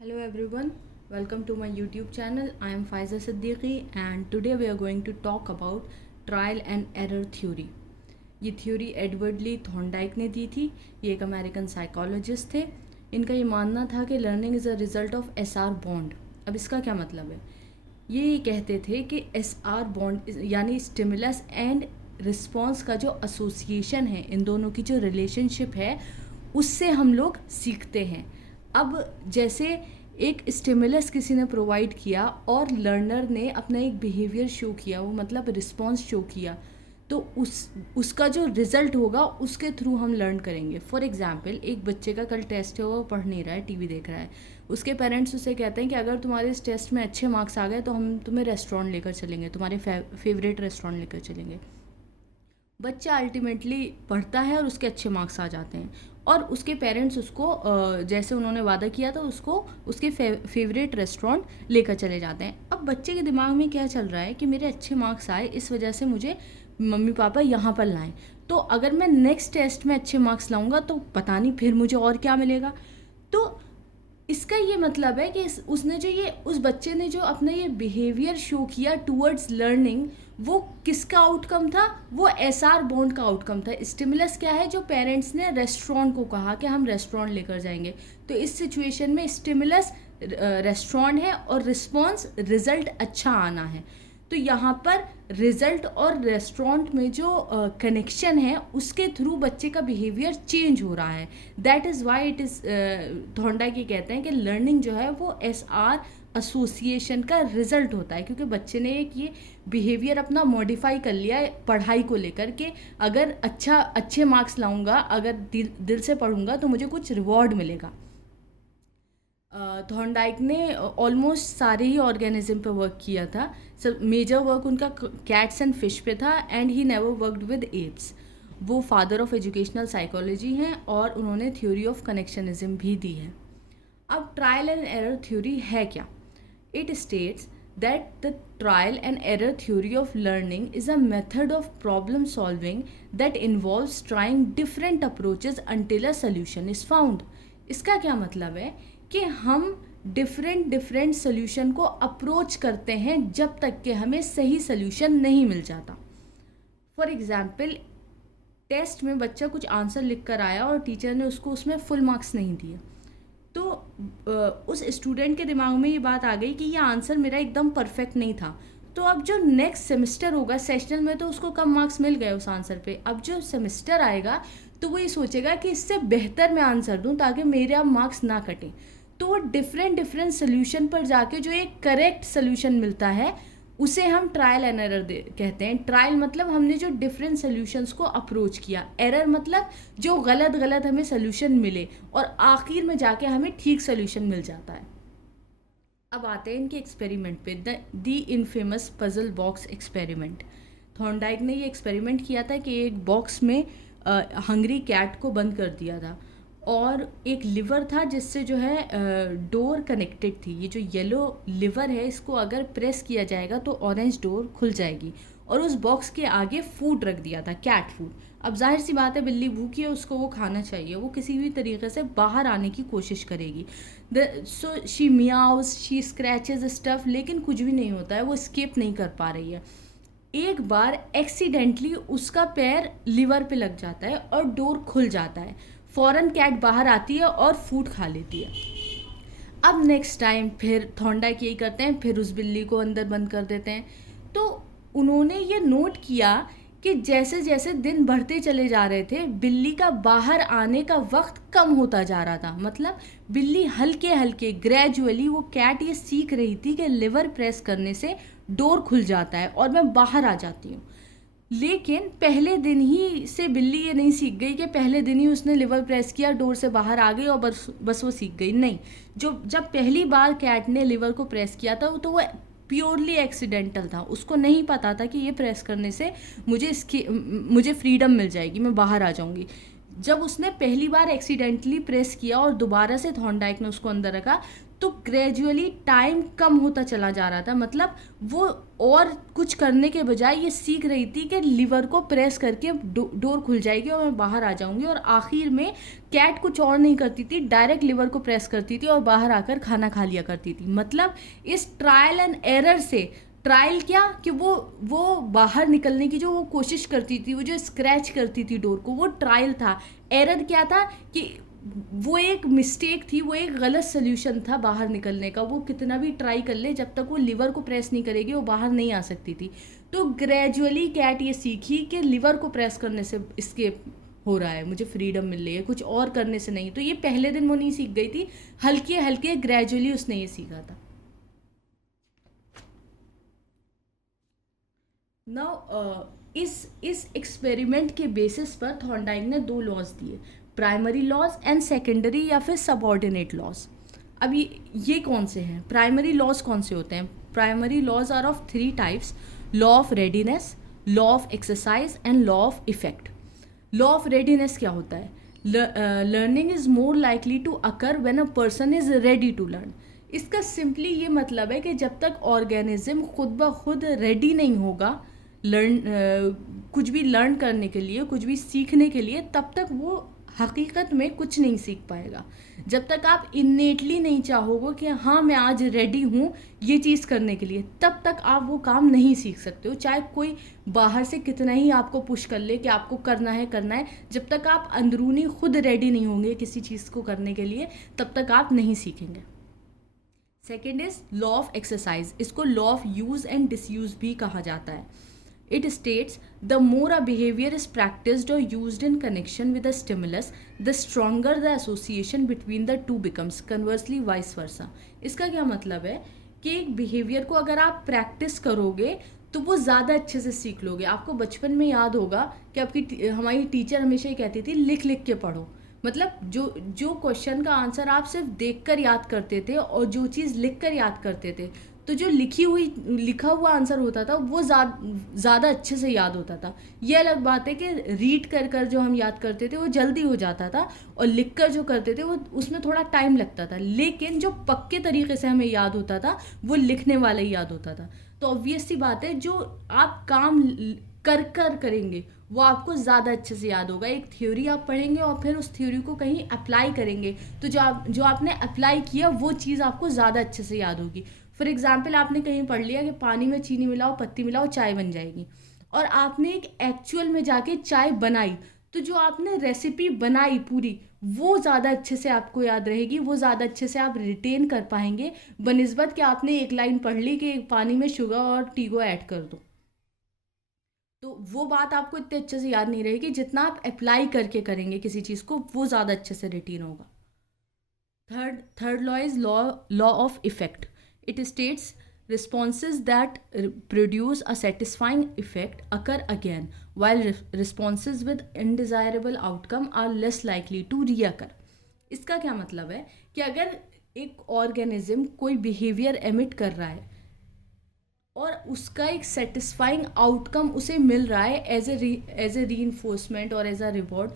Hello everyone, welcome to my YouTube channel. I am Faiza Siddiqui and today we are going to talk about trial and error theory. ये theory Edward ली Thorndike ने दी थी। ये एक American psychologist थे। इनका ये मानना था कि learning is a result of SR bond. अब इसका क्या मतलब है? ये कहते थे कि एसआर बॉन्ड यानी स्टिमुलस एंड रिस्पॉन्स का जो एसोसिएशन है, इन दोनों की जो रिलेशनशिप है, उससे हम लोग सीखते हैं। अब जैसे एक स्टिमुलस किसी ने प्रोवाइड किया और लर्नर ने अपना एक बिहेवियर शो किया, वो मतलब रिस्पॉन्स शो किया, तो उसका जो रिज़ल्ट होगा उसके थ्रू हम लर्न करेंगे। फॉर एग्जांपल, एक बच्चे का कल टेस्ट है, वो पढ़ नहीं रहा है, टीवी देख रहा है। उसके पेरेंट्स उसे कहते हैं कि अगर तुम्हारे इस टेस्ट में अच्छे मार्क्स आ गए तो हम तुम्हें रेस्टोरेंट लेकर चलेंगे, तुम्हारे फेवरेट रेस्टोरेंट लेकर चलेंगे। बच्चा अल्टीमेटली पढ़ता है और उसके अच्छे मार्क्स आ जाते हैं और उसके पेरेंट्स उसको जैसे उन्होंने वादा किया था उसको उसके फेवरेट रेस्टोरेंट लेकर चले जाते हैं। अब बच्चे के दिमाग में क्या चल रहा है कि मेरे अच्छे मार्क्स आए, इस वजह से मुझे मम्मी पापा यहाँ पर लाएं। तो अगर मैं नेक्स्ट टेस्ट में अच्छे मार्क्स लाऊंगा तो पता नहीं फिर मुझे और क्या मिलेगा। तो इसका ये मतलब है कि उसने जो ये उस बच्चे ने जो अपना ये बिहेवियर शो किया टूवर्ड्स लर्निंग, वो किसका आउटकम था? वो एसआर बॉन्ड का आउटकम था। स्टिमुलस क्या है? जो पेरेंट्स ने रेस्टोरेंट को कहा कि हम रेस्टोरेंट लेकर जाएंगे, तो इस सिचुएशन में स्टिमुलस रेस्टोरेंट है और रिस्पॉन्स रिजल्ट अच्छा आना है। तो यहाँ पर रिजल्ट और रेस्टोरेंट में जो कनेक्शन है उसके थ्रू बच्चे का बिहेवियर चेंज हो रहा है। That is why it is Thorndike ये कहते हैं कि लर्निंग जो है वो एसआर एसोसिएशन का रिजल्ट होता है, क्योंकि बच्चे ने एक ये बिहेवियर अपना मॉडिफाई कर लिया है पढ़ाई को लेकर के अगर अच्छे मार्क्स लाऊंगा, अगर दिल से पढ़ूंगा तो मुझे कुछ रिवॉर्ड मिलेगा। थॉर्नडाइक ने ऑलमोस्ट सारे ही ऑर्गेनिज्म पे वर्क किया था। सब मेजर वर्क उनका कैट्स एंड फिश पे था and he never worked with apps. वो फादर ऑफ एजुकेशनल साइकोलॉजी हैं और उन्होंने थ्योरी ऑफ कनेक्शनिज्म भी दी है। अब ट्रायल एंड एरर थ्योरी है क्या? It states that the trial and error theory of learning is a method of problem solving that involves trying different approaches until a solution is found. इसका क्या मतलब है कि हम डिफरेंट सोल्यूशन को approach करते हैं जब तक कि हमें सही सोल्यूशन नहीं मिल जाता। फॉर एग्जाम्पल, टेस्ट में बच्चा कुछ आंसर लिख कर आया और टीचर ने उसको उसमें फुल मार्क्स नहीं दिए, तो उस स्टूडेंट के दिमाग में ये बात आ गई कि ये आंसर मेरा एकदम परफेक्ट नहीं था। तो अब जो नेक्स्ट सेमेस्टर होगा, सेशनल में तो उसको कम मार्क्स मिल गए उस आंसर पे। अब जो सेमेस्टर आएगा तो वो ये सोचेगा कि इससे बेहतर मैं आंसर दूं ताकि मेरे मार्क्स ना कटें। तो वो डिफरेंट सोल्यूशन पर जाके जो एक करेक्ट सोल्यूशन मिलता है उसे हम ट्रायल एंड एरर कहते हैं। ट्रायल मतलब हमने जो डिफरेंट सोल्यूशंस को अप्रोच किया, एरर मतलब जो गलत हमें सोल्यूशन मिले और आखिर में जाके हमें ठीक सोल्यूशन मिल जाता है। अब आते हैं इनके एक्सपेरिमेंट पे, the infamous puzzle box experiment. Thorndike ने ये एक्सपेरिमेंट किया था कि एक बॉक्स में हंग्री कैट को बंद कर दिया था और एक लिवर था जिससे जो है डोर कनेक्टेड थी। ये जो येलो लिवर है, इसको अगर प्रेस किया जाएगा तो ऑरेंज डोर खुल जाएगी। और उस बॉक्स के आगे फूड रख दिया था, कैट फूड। अब जाहिर सी बात है, बिल्ली भूखी है, उसको वो खाना चाहिए, वो किसी भी तरीके से बाहर आने की कोशिश करेगी। So she meows, she scratches stuff, लेकिन कुछ भी नहीं होता है, वो स्केप नहीं कर पा रही है। एक बार एक्सीडेंटली उसका पैर लिवर पे लग जाता है और डोर खुल जाता है। फौरन कैट बाहर आती है और फूड खा लेती है। अब नेक्स्ट टाइम फिर थॉर्नडाइक यही करते हैं, फिर उस बिल्ली को अंदर बंद कर देते हैं। तो उन्होंने ये नोट किया कि जैसे जैसे दिन बढ़ते चले जा रहे थे, बिल्ली का बाहर आने का वक्त कम होता जा रहा था। मतलब बिल्ली हल्के हल्के ग्रेजुअली, वो कैट ये सीख रही थी कि लिवर प्रेस करने से डोर खुल जाता है और मैं बाहर आ जाती हूँ। लेकिन पहले दिन ही से बिल्ली ये नहीं सीख गई कि पहले दिन ही उसने लिवर प्रेस किया, डोर से बाहर आ गई और बस वो सीख गई। नहीं, जब पहली बार कैट ने लिवर को प्रेस किया था तो वो प्योरली एक्सीडेंटल था। उसको नहीं पता था कि ये प्रेस करने से मुझे फ्रीडम मिल जाएगी, मैं बाहर आ जाऊंगी। जब उसने पहली बार एक्सीडेंटली प्रेस किया और दोबारा से थॉर्नडाइक ने उसको अंदर रखा, तो ग्रेजुअली टाइम कम होता चला जा रहा था। मतलब वो और कुछ करने के बजाय ये सीख रही थी कि लीवर को प्रेस करके डोर खुल जाएगी और मैं बाहर आ जाऊंगी। और आखिर में कैट कुछ और नहीं करती थी, डायरेक्ट लीवर को प्रेस करती थी और बाहर आकर खाना खा लिया करती थी। मतलब इस ट्रायल एंड एरर से, ट्रायल क्या कि वो बाहर निकलने की जो वो कोशिश करती थी, वो जो स्क्रैच करती थी डोर को, वो ट्रायल था। एरर क्या था कि वो एक मिस्टेक थी, वो एक गलत सोल्यूशन था बाहर निकलने का। वो कितना भी ट्राई कर ले, जब तक वो लिवर को प्रेस नहीं करेगी वो बाहर नहीं आ सकती थी। तो ग्रेजुअली कैट ये सीखी कि लिवर को प्रेस करने से इसकेप हो रहा है, मुझे फ्रीडम मिल रही है, कुछ और करने से नहीं। तो ये पहले दिन वो नहीं सीख गई थी, हल्के हल्के ग्रेजुअली उसने ये सीखा था। नाउ इस एक्सपेरिमेंट के बेसिस पर थॉर्नडाइक ने दो लॉज दिए, प्राइमरी लॉज एंड सेकेंडरी या फिर सबऑर्डिनेट लॉज। अब ये कौन से हैं? प्राइमरी लॉज कौन से होते हैं? Primary laws are of three types: law of readiness, law of exercise and law of effect. Law of readiness क्या होता है? Learning is more likely to occur when a person is ready to learn. इसका simply ये मतलब है कि जब तक ऑर्गेनिज्म खुद ब खुद रेडी नहीं होगा लर्न कुछ भी लर्न करने के लिए, कुछ भी सीखने के लिए, तब तक वो हकीकत में कुछ नहीं सीख पाएगा। जब तक आप इन्नेटली नहीं चाहोगे कि हाँ मैं आज रेडी हूँ ये चीज़ करने के लिए, तब तक आप वो काम नहीं सीख सकते हो, चाहे कोई बाहर से कितना ही आपको पुश कर ले कि आपको करना है करना है। जब तक आप अंदरूनी खुद रेडी नहीं होंगे किसी चीज़ को करने के लिए, तब तक आप नहीं सीखेंगे। Second is law of exercise. इसको law of use and disuse भी कहा जाता है। It states the more a behavior is practiced or used in connection with a stimulus, the stronger the association between the two becomes. Conversely, vice versa. इसका क्या मतलब है कि एक बिहेवियर को अगर आप प्रैक्टिस करोगे तो वो ज़्यादा अच्छे से सीख लोगे। आपको बचपन में याद होगा कि आपकी हमारी टीचर हमेशा ही कहती थी लिख लिख के पढ़ो। मतलब जो जो क्वेश्चन का आंसर आप सिर्फ देख कर याद करते थे और जो चीज़ लिख कर याद करते थे, तो जो लिखा हुआ आंसर होता था वो ज़्यादा अच्छे से याद होता था। ये अलग बात है कि रीड कर कर जो हम याद करते थे वो जल्दी हो जाता था, और लिख कर जो करते थे वो उसमें थोड़ा टाइम लगता था। लेकिन जो पक्के तरीके से हमें याद होता था वो लिखने वाला ही याद होता था। तो ऑब्वियस सी बात है, जो आप काम कर कर करेंगे वो आपको ज़्यादा अच्छे से याद होगा। एक थ्योरी आप पढ़ेंगे और फिर उस थ्योरी को कहीं अप्लाई करेंगे, तो जो आपने अप्लाई किया वो चीज़ आपको ज़्यादा अच्छे से याद होगी। फॉर एग्जाम्पल, आपने कहीं पढ़ लिया कि पानी में चीनी मिलाओ, पत्ती मिलाओ, चाय बन जाएगी, और आपने एक एक्चुअल में जाके चाय बनाई, तो जो आपने रेसिपी बनाई पूरी वो ज़्यादा अच्छे से आपको याद रहेगी, वो ज़्यादा अच्छे से आप रिटेन कर पाएंगे बनिस्बत कि आपने एक लाइन पढ़ ली कि पानी में शुगर और टी को ऐड कर दो। तो वो बात आपको इतने अच्छे से याद नहीं रहेगी, जितना आप अप्लाई करके करेंगे किसी चीज़ को वो ज़्यादा अच्छे से रिटेन होगा। Third law is law of effect. It states responses that produce a satisfying effect occur again, while responses with undesirable outcome are less likely to reoccur. इसका क्या मतलब है कि अगर एक ऑर्गेनिज्म कोई बिहेवियर एमिट कर रहा है और उसका एक सेटिस्फाइंग आउटकम उसे मिल रहा है एज ए रीइंफोर्समेंट और एज अ रिवॉर्ड,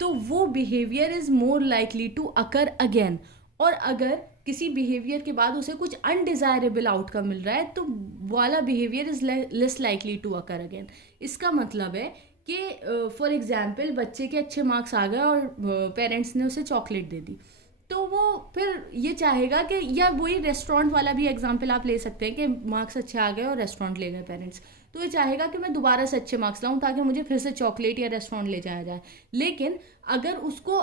तो वो behaviour is more likely to occur again. और अगर किसी बिहेवियर के बाद उसे कुछ अनडिज़ायरेबल आउटकम मिल रहा है तो वाला behaviour is less likely to occur again. इसका मतलब है कि फॉर एग्जांपल बच्चे के अच्छे मार्क्स आ गए और पेरेंट्स ने उसे चॉकलेट दे दी, तो वो फिर ये चाहेगा कि, या वही रेस्टोरेंट वाला भी एग्जांपल आप ले सकते हैं कि मार्क्स अच्छे आ गए और रेस्टोरेंट ले गए पेरेंट्स, तो ये चाहेगा कि मैं दोबारा से अच्छे मार्क्स लाऊं ताकि मुझे फिर से चॉकलेट या रेस्टोरेंट ले जाया जाए। लेकिन अगर उसको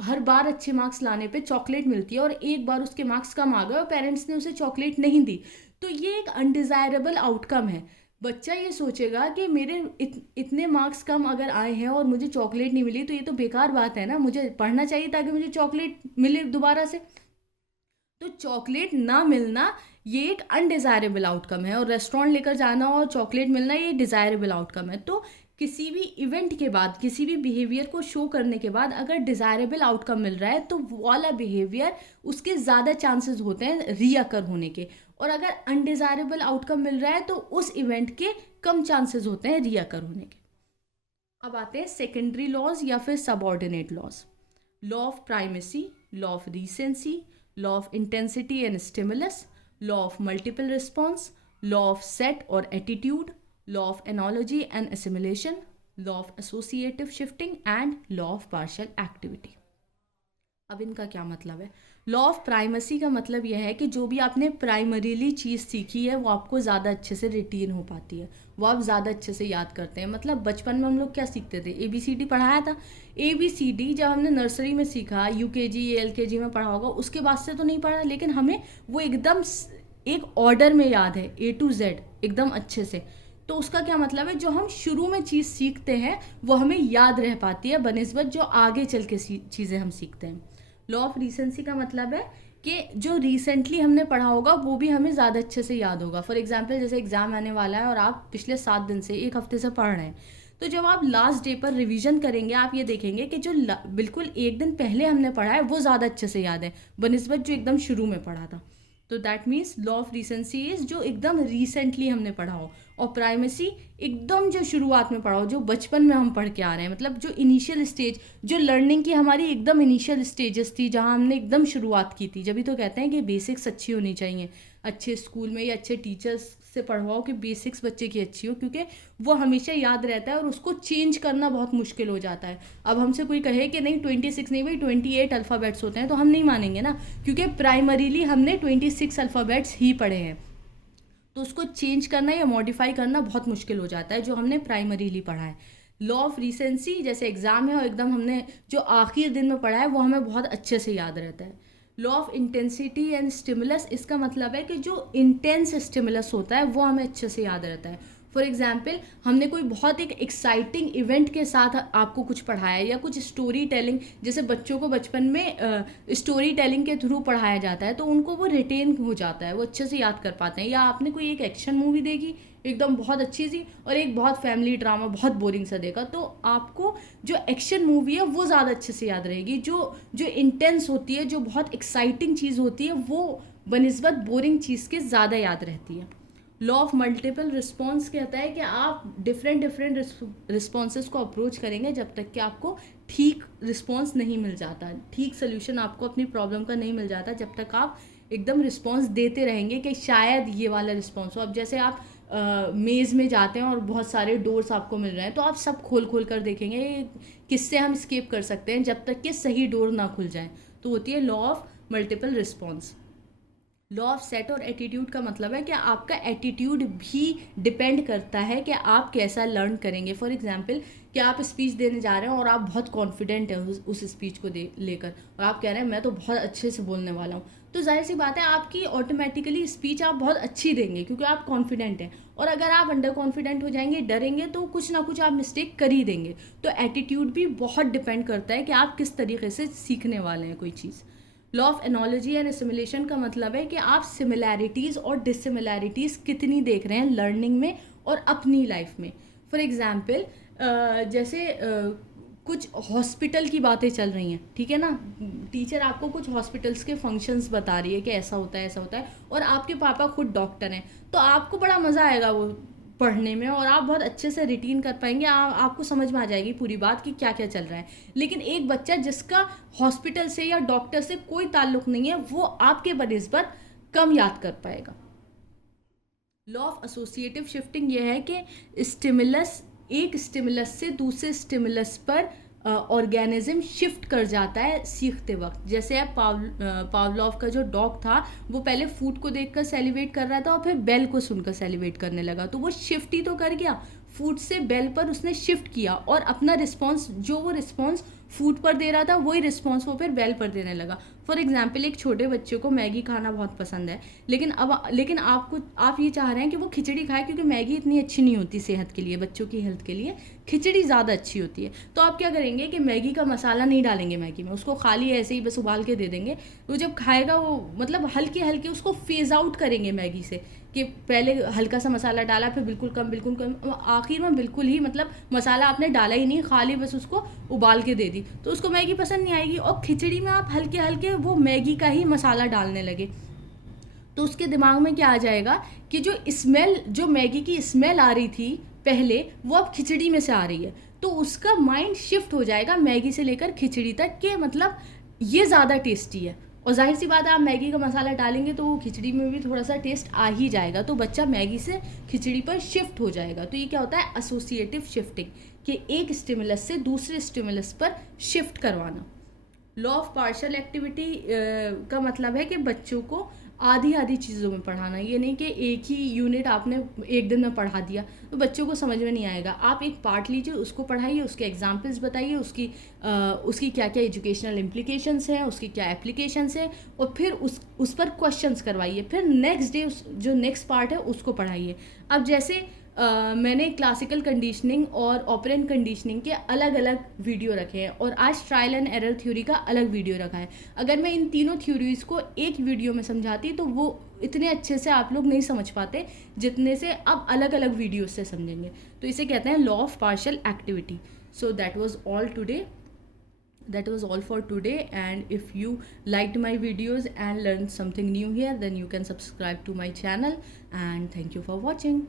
हर बार अच्छे मार्क्स लाने पे चॉकलेट मिलती है और एक बार उसके मार्क्स कम आ गए और पेरेंट्स ने उसे चॉकलेट नहीं दी, तो ये एक अनडिज़ायरेबल आउटकम है। बच्चा ये सोचेगा कि मेरे इतने मार्क्स कम अगर आए हैं और मुझे चॉकलेट नहीं मिली तो ये तो बेकार बात है ना, मुझे पढ़ना चाहिए ताकि मुझे चॉकलेट मिले दोबारा से। तो चॉकलेट ना मिलना ये एक अनडिज़ायरेबल आउटकम है, और रेस्टोरेंट लेकर जाना और चॉकलेट मिलना ये डिज़ायरेबल आउटकम है। तो किसी भी इवेंट के बाद, किसी भी बिहेवियर को शो करने के बाद अगर डिज़ायरेबल आउटकम मिल रहा है तो वाला बिहेवियर उसके ज़्यादा चांसेस होते हैं रीअकर होने के, और अगर अनडिज़ायरेबल आउटकम मिल रहा है तो उस इवेंट के कम चांसेस होते हैं रीअकर होने के। अब आते हैं सेकेंडरी लॉज या फिर subordinate laws. Law of primacy, law of recency, law of intensity and stimulus, law of multiple response, law of set और attitude, law of analogy and assimilation, law of associative shifting and law of partial activity. अब इनका क्या मतलब है? Law of primacy का मतलब यह है कि जो भी आपने प्राइमरीली चीज़ सीखी है वो आपको ज़्यादा अच्छे से रिटेन हो पाती है, वो आप ज़्यादा अच्छे से याद करते हैं। मतलब बचपन में हम लोग क्या सीखते थे? ABCD पढ़ाया था। ABCD जब हमने नर्सरी में सीखा, UKG LKG में पढ़ा होगा, उसके बाद से तो नहीं पढ़ा, लेकिन हमें वो एकदम एक ऑर्डर में याद है, A to Z एकदम अच्छे से। तो उसका क्या मतलब है? जो हम शुरू में चीज़ सीखते हैं वो हमें याद रह पाती है बनिस्बत जो आगे चल के चीज़ें हम सीखते हैं। लॉ ऑफ रीसेंसी का मतलब है कि जो रिसेंटली हमने पढ़ा होगा वो भी हमें ज़्यादा अच्छे से याद होगा। फॉर एग्जांपल जैसे एग्ज़ाम आने वाला है और आप पिछले 7 दिन से, 1 हफ्ते से पढ़ रहे हैं, तो जब आप लास्ट डे पर रिवीजन करेंगे आप ये देखेंगे कि जो बिल्कुल 1 दिन पहले हमने पढ़ा है वो ज़्यादा अच्छे से याद है बनिस्बत जो एकदम शुरू में पढ़ा था। तो that means law of recency is जो एकदम रिसेंटली हमने पढ़ा हो, और प्राइमेसी एकदम जो शुरुआत में पढ़ा हो, जो बचपन में हम पढ़ के आ रहे हैं, मतलब जो इनिशियल स्टेज, जो लर्निंग की हमारी एकदम इनिशियल स्टेजेस थी जहाँ हमने एकदम शुरुआत की थी। जब भी तो कहते हैं कि बेसिक्स अच्छी होनी चाहिए, अच्छे स्कूल में या अच्छे टीचर्स से पढ़वाओ कि बेसिक्स बच्चे की अच्छी हो, क्योंकि वो हमेशा याद रहता है और उसको चेंज करना बहुत मुश्किल हो जाता है। अब हमसे कोई कहे कि नहीं 26 नहीं भाई 28 अल्फ़ाबेट्स होते हैं, तो हम नहीं मानेंगे ना, क्योंकि प्राइमरीली हमने 26 अल्फ़ाबेट्स ही पढ़े हैं। तो उसको चेंज करना या मॉडिफाई करना बहुत मुश्किल हो जाता है जो हमने प्राइमरीली पढ़ा है। लॉ ऑफ रिसेंसी जैसे एग्ज़ाम है और एकदम हमने जो आखिरी दिन में पढ़ा है वो हमें बहुत अच्छे से याद रहता है। Law of intensity and stimulus, इसका मतलब है कि जो इंटेंस स्टिमुलस होता है वो हमें अच्छे से याद रहता है। फॉर एग्जाम्पल हमने कोई बहुत एक एक्साइटिंग इवेंट के साथ आपको कुछ पढ़ाया या कुछ स्टोरी टेलिंग, जैसे बच्चों को बचपन में स्टोरी टेलिंग के थ्रू पढ़ाया जाता है तो उनको वो रिटेन हो जाता है, वो अच्छे से याद कर पाते हैं। या आपने कोई एक एक्शन मूवी देखी एकदम बहुत अच्छी सी और एक बहुत फैमिली ड्रामा बहुत बोरिंग सा देखा, तो आपको जो एक्शन मूवी है वो ज़्यादा अच्छे से याद रहेगी। जो जो इंटेंस होती है, जो बहुत एक्साइटिंग चीज़ होती है, वो बनिस्बत बोरिंग चीज़ के ज़्यादा याद रहती है। लॉ ऑफ मल्टीपल रिस्पॉन्स कहता है कि आप डिफरेंट रिस्पॉन्सेस को अप्रोच करेंगे जब तक कि आपको ठीक रिस्पॉन्स नहीं मिल जाता, ठीक सोल्यूशन आपको अपनी प्रॉब्लम का नहीं मिल जाता, जब तक आप एकदम रिस्पॉन्स देते रहेंगे कि शायद ये वाला रिस्पॉन्स हो। अब जैसे आप मेज़ में जाते हैं और बहुत सारे डोर्स आपको मिल रहे हैं, तो आप सब खोल कर देखेंगे किससे हम स्केप कर सकते हैं जब तक कि सही डोर ना खुल जाए। तो होती है law of multiple response. Law of set और एटीट्यूड का मतलब है कि आपका एटीट्यूड भी डिपेंड करता है कि आप कैसा लर्न करेंगे। फॉर एग्जांपल कि आप स्पीच देने जा रहे हैं और आप बहुत कॉन्फिडेंट हैं उस स्पीच को लेकर, और आप कह रहे हैं मैं तो बहुत अच्छे से बोलने वाला हूँ, तो जाहिर सी बात है आपकी ऑटोमेटिकली स्पीच आप बहुत अच्छी देंगे क्योंकि आप कॉन्फिडेंट हैं। और अगर आप अंडर कॉन्फिडेंट हो जाएंगे, डरेंगे, तो कुछ ना कुछ आप मिस्टेक कर ही देंगे। तो एटीट्यूड भी बहुत डिपेंड करता है कि आप किस तरीके से सीखने वाले हैं कोई चीज़। Law of analogy and assimilation का मतलब है कि आप सिमिलैरिटीज़ और डिससिमिलैरिटीज़ कितनी देख रहे हैं लर्निंग में और अपनी लाइफ में। फॉर एग्जांपल जैसे कुछ हॉस्पिटल की बातें चल रही हैं, ठीक है ना, टीचर आपको कुछ हॉस्पिटल्स के फंक्शंस बता रही है कि ऐसा होता है ऐसा होता है, और आपके पापा खुद डॉक्टर हैं, तो आपको बड़ा मज़ा आएगा वो पढ़ने में और आप बहुत अच्छे से रिटीन कर पाएंगे। आपको समझ में आ जाएगी पूरी बात कि क्या क्या चल रहा है। लेकिन एक बच्चा जिसका हॉस्पिटल से या डॉक्टर से कोई ताल्लुक नहीं है, वो आपके बनिस्बत कम याद कर पाएगा। लॉ ऑफ एसोसिएटिव शिफ्टिंग यह है कि स्टिमुलस एक स्टिमुलस से दूसरे स्टिमुलस पर ऑर्गेनिज्म शिफ्ट कर जाता है सीखते वक्त। जैसे अब पावलोव का जो डॉग था वो पहले फूड को देखकर सेलिब्रेट कर रहा था और फिर बेल को सुनकर सेलिब्रेट करने लगा, तो वो शिफ्ट ही तो कर गया, फूड से बेल पर उसने शिफ्ट किया और अपना रिस्पॉन्स, जो वो रिस्पॉन्स फूड पर दे रहा था वही रिस्पॉन्स वो फिर बेल पर देने लगा। फॉर एग्जाम्पल एक छोटे बच्चे को मैगी खाना बहुत पसंद है, लेकिन आप ये चाह रहे हैं कि वो खिचड़ी खाए क्योंकि मैगी इतनी अच्छी नहीं होती सेहत के लिए, बच्चों की हेल्थ के लिए खिचड़ी ज़्यादा अच्छी होती है। तो आप क्या करेंगे कि मैगी का मसाला नहीं डालेंगे मैगी में, उसको खाली ऐसे ही बस उबाल के दे देंगे। वो जब खाएगा वो मतलब हल्के हल्के उसको फेज़ आउट करेंगे मैगी से, कि पहले हल्का सा मसाला डाला फिर बिल्कुल कम, आखिर में बिल्कुल ही मतलब मसाला आपने डाला ही नहीं, खाली बस उसको उबाल के दे दी, तो उसको मैगी पसंद नहीं आएगी। और खिचड़ी में आप हल्के हल्के वो मैगी का ही मसाला डालने लगे, तो उसके दिमाग में क्या आ जाएगा कि जो मैगी की स्मेल आ रही थी पहले, वो अब खिचड़ी में से आ रही है। तो उसका माइंड शिफ्ट हो जाएगा मैगी से लेकर खिचड़ी तक के, मतलब ये ज़्यादा टेस्टी है। और जाहिर सी बात है, आप मैगी का मसाला डालेंगे तो वो खिचड़ी में भी थोड़ा सा टेस्ट आ ही जाएगा, तो बच्चा मैगी से खिचड़ी पर शिफ्ट हो जाएगा। तो ये क्या होता है, एसोसिएटिव शिफ्टिंग, कि एक स्टिमुलस से दूसरे स्टिमुलस पर शिफ्ट करवाना। लॉ ऑफ पार्शियल एक्टिविटी का मतलब है कि बच्चों को आधी आधी चीज़ों में पढ़ाना। ये नहीं कि एक ही यूनिट आपने एक दिन में पढ़ा दिया तो बच्चों को समझ में नहीं आएगा। आप एक पार्ट लीजिए, उसको पढ़ाइए, उसके एग्जाम्पल्स बताइए, उसकी क्या क्या एजुकेशनल इम्प्लीकेशंस हैं, उसकी क्या एप्लीकेशंस हैं, और फिर उस पर क्वेश्चंस करवाइए। फिर नेक्स्ट डे जो नेक्स्ट पार्ट है उसको पढ़ाइए। अब जैसे मैंने क्लासिकल कंडीशनिंग और ऑपरेंट कंडीशनिंग के अलग अलग वीडियो रखे हैं, और आज ट्रायल एंड एरर थ्योरी का अलग वीडियो रखा है। अगर मैं इन तीनों थ्योरीज को एक वीडियो में समझाती तो वो इतने अच्छे से आप लोग नहीं समझ पाते जितने से अब अलग अलग वीडियो से समझेंगे। तो इसे कहते हैं law of partial activity. So that was all today. That was all for today, and if you liked my videos and learned something new here, then you can subscribe to my channel, and thank you for watching.